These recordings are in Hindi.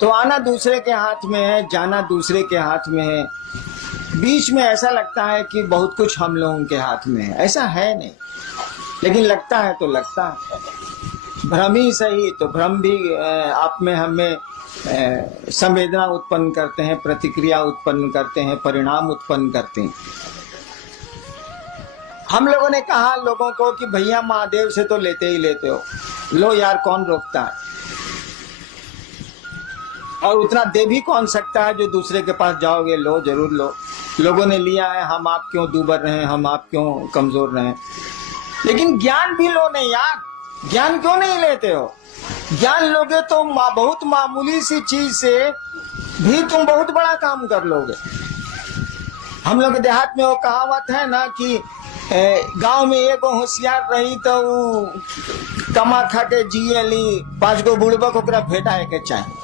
तो आना दूसरे के हाथ में है, जाना दूसरे के हाथ में है। बीच में ऐसा लगता है कि बहुत कुछ हम लोगों के हाथ में है, ऐसा है नहीं, लेकिन लगता है तो लगता है। भ्रम ही सही, तो भ्रम भी आप में हमें संवेदना उत्पन्न करते हैं, प्रतिक्रिया उत्पन्न करते हैं, परिणाम उत्पन्न करते हैं। हम लोगों ने कहा लोगों को कि भैया महादेव से तो लेते ही लेते हो, लो यार कौन रोकता है, और उतना दे भी कौन सकता है जो दूसरे के पास जाओगे, लो जरूर लो। लोगों ने लिया है, हम आप क्यों दूबर रहे, हम आप क्यों कमजोर रहे। लेकिन ज्ञान भी लो नहीं यार, ज्ञान क्यों नहीं लेते हो? ज्ञान लोगे तो बहुत मामूली सी चीज से भी तुम बहुत बड़ा काम कर लोगे। हम लोग देहात में वो कहावत है ना कि गांव में एगो होशियार रही तो कमा खा के जिए ली, 5 गो बुड़बक ओकरा भेटाए के चाहिए।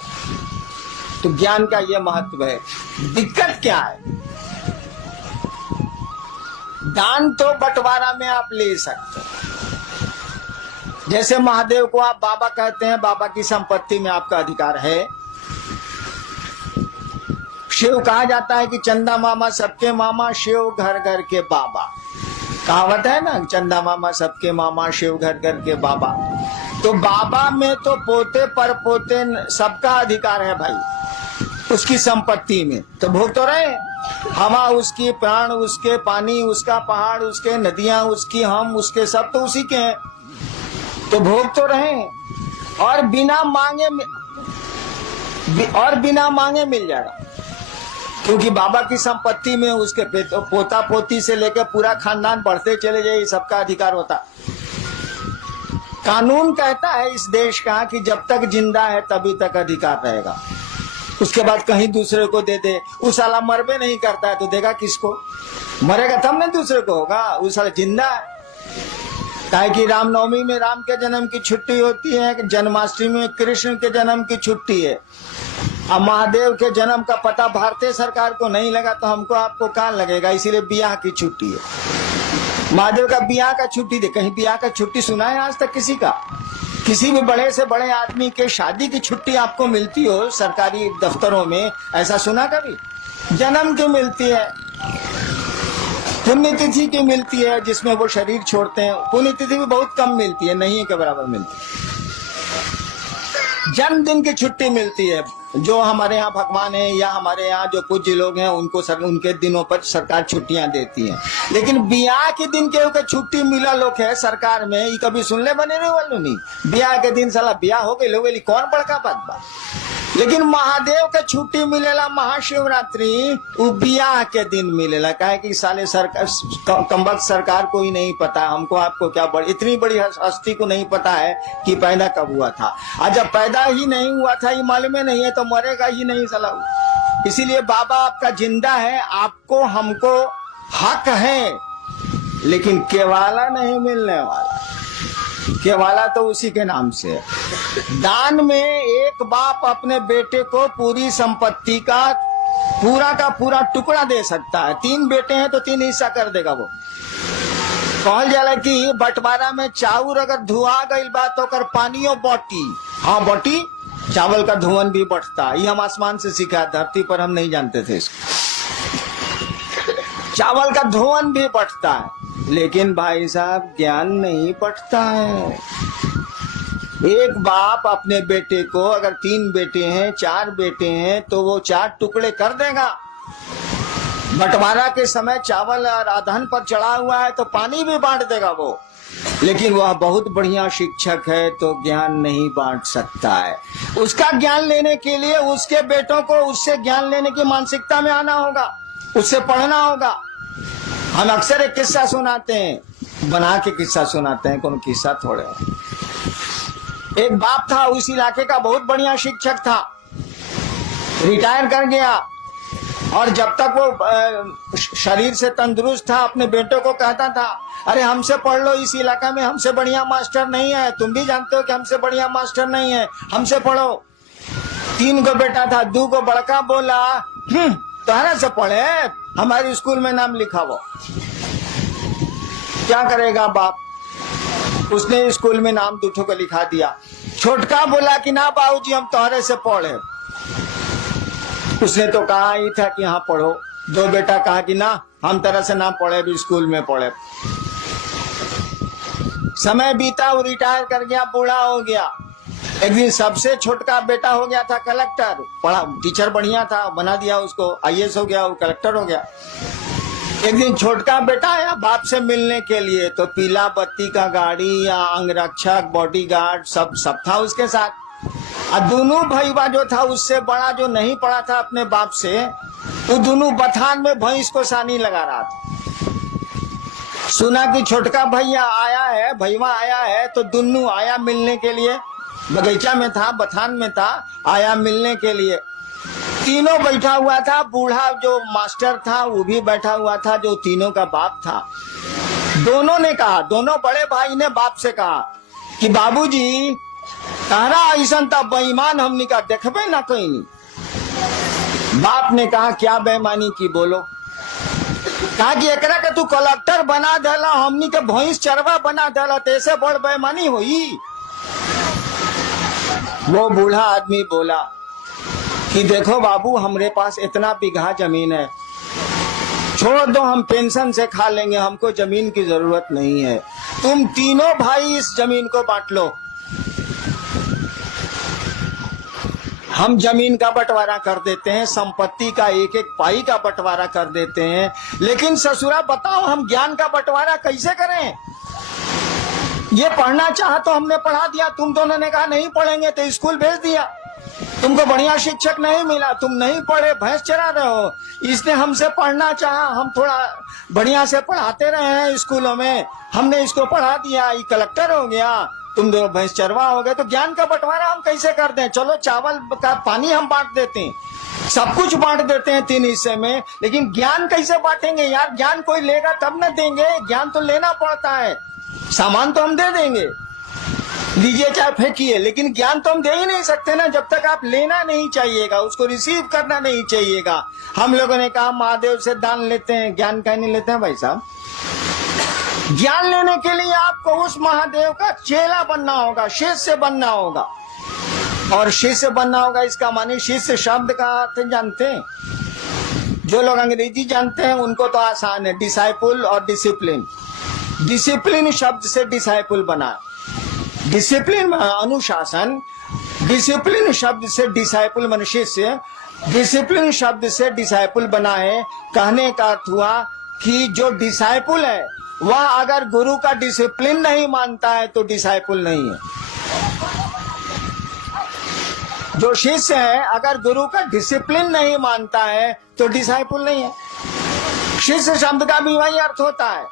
तो ज्ञान का ये महत्व है। दिक्कत क्या है? दान तो बंटवारा में आप ले सकते हैं। जैसे महादेव को आप बाबा कहते हैं, बाबा की संपत्ति में आपका अधिकार है। शिव कहा जाता है कि चंदा मामा सबके मामा, शिव घर घर के बाबा। कहावत है ना, चंदा मामा सबके मामा, शिव घर घर के बाबा। तो बाबा में तो पोते पर पोते सबका अधिकार है भाई, उसकी संपत्ति में। तो भोग तो रहे, हवा उसकी, प्राण उसके, पानी उसका, पहाड़ उसके, नदियां उसकी, हम उसके, सब तो उसी के हैं। तो भोग तो रहे, और बिना मांगे मिल जाएगा, क्योंकि बाबा की संपत्ति में उसके पोता पोती से लेकर पूरा खानदान बढ़ते चले जाए, सबका अधिकार होता। कानून कहता है इस देश का कि जब तक जिंदा है तभी तक अधिकार रहेगा, उसके बाद कहीं दूसरे को दे दे। उस साला मरबे नहीं करता है तो देगा किसको? मरेगा तब ना दूसरे को होगा, उस साला जिंदा है। कि रामनवमी में राम के जन्म की छुट्टी होती है, जन्माष्टमी में कृष्ण के जन्म की छुट्टी है। अब महादेव के जन्म का पता भारतीय सरकार को नहीं लगा तो हमको आपको कहाँ लगेगा, इसीलिए बियाह की छुट्टी है। महादेव का बियाह का छुट्टी दे, कहीं बियाह का छुट्टी सुना है आज तक किसी का? किसी भी बड़े से बड़े आदमी के शादी की छुट्टी आपको मिलती हो सरकारी दफ्तरों में, ऐसा सुना कभी? जन्म की मिलती है, पुण्यतिथि की मिलती है जिसमें वो शरीर छोड़ते हैं, पुण्यतिथि भी बहुत कम मिलती है, नहीं के बराबर मिलती है। जन्मदिन की छुट्टी मिलती है, जो हमारे यहाँ भगवान है या हमारे यहाँ जो पूज्य लोग हैं उनको उनके दिनों पर सरकार छुट्टियां देती है। लेकिन बियाह के दिन के छुट्टी मिला लोग है सरकार में, ये कभी सुनने बने रहे वालों नहीं। बियाह के दिन साला बियाह हो गए लोग, कौन बड़का बात बा। लेकिन महादेव के छुट्टी मिलेला महाशिवरात्रि, वो बियाह के दिन मिलेला। काहे कि साले सरकार कमबख्त सरकार को ही नहीं पता, हमको आपको क्या इतनी बड़ी हस्ती को नहीं पता है कि पैदा कब हुआ था। और जब पैदा ही नहीं हुआ था, ये मालूम नहीं है तो मरेगा ही नहीं साला। इसीलिए बाबा आपका जिंदा है, आपको हमको हक है, लेकिन केवाला नहीं मिलने वाला। केवाला तो उसी के नाम से है। दान में एक बाप अपने बेटे को पूरी संपत्ति का पूरा टुकड़ा दे सकता है। 3 बेटे हैं तो 3 हिस्सा कर देगा वो। कहल जाला कि बंटवारा में चाउर अगर धुआ गई बात तो कर पानियों बटी, हाँ बटी, चावल का धुआं भी बढ़ता। ये हम आसमान से सीखा, धरती पर हम नहीं जानते थे इसको। चावल का धुआं भी बढ़ता है, लेकिन भाई साहब ज्ञान नहीं बढ़ता है। एक बाप अपने बेटे को, अगर 3 बेटे हैं, 4 बेटे हैं, तो वो 4 टुकड़े कर देगा। बंटवारा के समय चावल और अधन पर चढ़ा हुआ है तो पानी भी बांट देगा वो। लेकिन वह बहुत बढ़िया शिक्षक है तो ज्ञान नहीं बांट सकता है। उसका ज्ञान लेने के लिए उसके बेटों को उससे ज्ञान लेने की मानसिकता में आना होगा, उससे पढ़ना होगा। हम अक्सर एक किस्सा सुनाते हैं, बना के किस्सा सुनाते हैं, कौन किस्सा थोड़े। एक बाप था, उस इलाके का बहुत बढ़िया शिक्षक था, रिटायर कर गया, और जब तक वो शरीर से तंदुरुस्त था अपने बेटों को कहता था, अरे हमसे पढ़ लो, इस इलाका में हमसे बढ़िया मास्टर नहीं है, तुम भी जानते हो कि हमसे बढ़िया मास्टर नहीं है, हमसे पढ़ो। 3 गो बेटा था, 2 गो बड़का बोला तुम्हारा से पढ़े, हमारे स्कूल में नाम लिखाओ। क्या करेगा बाप, उसने स्कूल में नाम 2 को लिखा दिया। छोटका बोला कि ना बाबूजी हम तुम्हारे से पढ़े, उसने तो कहा ही था कि हाँ पढ़ो। दो बेटा कहा कि ना, हम तरह से ना पढ़े, भी स्कूल में पढ़े। समय बीता, वो रिटायर कर गया, बूढ़ा हो गया। एक दिन सबसे छोटका बेटा हो गया था कलेक्टर, पढ़ा, टीचर बढ़िया था, बना दिया उसको, आईएएस हो गया, वो कलेक्टर हो गया। एक दिन छोटका बेटा आया बाप से मिलने के लिए, तो पीला बत्ती का गाड़ी या अंगरक्षक, बॉडीगार्ड सब था उसके साथ। और दोनों भाईबा जो था, उससे बड़ा जो नहीं पढ़ा था अपने बाप से, वो दोनों बथान में भैंस को सानी लगा रहा था। सुना कि छोटका भैया आया है, भैया आया है, तो दोनों आया मिलने के लिए। बगीचा में था, बथान में था, आया मिलने के लिए। तीनों बैठा हुआ था, बूढ़ा जो मास्टर था वो भी बैठा हुआ था, जो तीनों का बाप था। दोनों ने कहा, दोनों बड़े भाई ने बाप से कहा कि बाबूजी, तारा ऐसा था बेईमान, हमने का देखबे ना कहीं नहीं। बाप ने कहा क्या बेईमानी की, बोलो। कहा कि एकरा के तू कलेक्टर बना देला, हमनी के भैंस चरवा बना देला, तैसे बड़ बेईमानी हुई। वो बूढ़ा आदमी बोला कि देखो बाबू, हमरे पास इतना बीघा जमीन है, छोड़ दो, हम पेंशन से खा लेंगे, हमको जमीन की जरूरत नहीं है। तुम तीनों भाई इस जमीन को बांट लो, हम जमीन का बंटवारा कर देते हैं, संपत्ति का एक एक पाई का बंटवारा कर देते हैं। लेकिन ससुरा बताओ, हम ज्ञान का बंटवारा कैसे करें? ये पढ़ना चाहा तो हमने पढ़ा दिया, तुम दोनों ने कहा नहीं पढ़ेंगे तो स्कूल भेज दिया। तुमको बढ़िया शिक्षक नहीं मिला, तुम नहीं पढ़े, भैंस चरा रहे हो। इसने हमसे पढ़ना चाहा, हम थोड़ा बढ़िया से पढ़ाते रहे हैं स्कूलों में, हमने इसको पढ़ा दिया, ये कलेक्टर हो गया, तुम दोनों भैंस चरवा हो गए। तो ज्ञान का बंटवारा हम कैसे कर दें? चलो चावल का पानी हम बांट देते हैं, सब कुछ बांट देते हैं 3 हिस्से में, लेकिन ज्ञान कैसे बांटेंगे यार? ज्ञान कोई लेगा तब न देंगे, ज्ञान तो लेना पड़ता है। सामान तो हम दे देंगे, लीजिए चाहे फेंकिए, लेकिन ज्ञान तो हम दे ही नहीं सकते ना, जब तक आप लेना नहीं चाहिएगा, उसको रिसीव करना नहीं चाहिएगा। हम लोगों ने कहा महादेव से दान लेते हैं, ज्ञान कहीं नहीं लेते हैं भाई साहब। ज्ञान लेने के लिए आपको उस महादेव का चेला बनना होगा, शिष्य बनना होगा। और शिष्य बनना होगा, इसका माने शिष्य शब्द का अर्थ जानते हैं? जो लोग अंग्रेजी जानते हैं उनको तो आसान है, डिसाइपुल और डिसिप्लिन। डिसिप्लिन शब्द से डिसाइपुल बना, डिसिप्लिन अनुशासन, डिसिप्लिन शब्द से डिसाइपुल मन शिष्य, डिसिप्लिन शब्द से डिसाइपुल बना है। कहने का अर्थ हुआ कि जो डिसाइपुल है वह अगर गुरु का डिसिप्लिन नहीं मानता है तो डिसाइपुल नहीं है। जो शिष्य है अगर गुरु का डिसिप्लिन नहीं मानता है तो डिसाइपुल नहीं है। शिष्य शब्द का भी वही अर्थ होता है।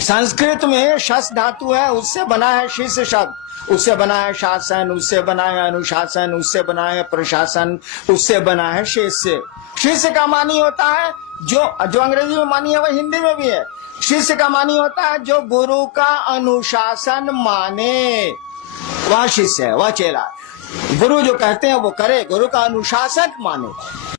संस्कृत में शस धातु है, उससे बना है शिष्य शब्द, उससे बना है शासन, उससे बना है अनुशासन, उससे बना है प्रशासन, उससे बना है शिष्य। शिष्य का मानी होता है जो अंग्रेजी में मानी है वह हिंदी में भी है। शिष्य का मानी होता है जो गुरु का अनुशासन माने, वह शिष्य है, वह चेला है। गुरु जो कहते हैं वो करे, गुरु का अनुशासन माने।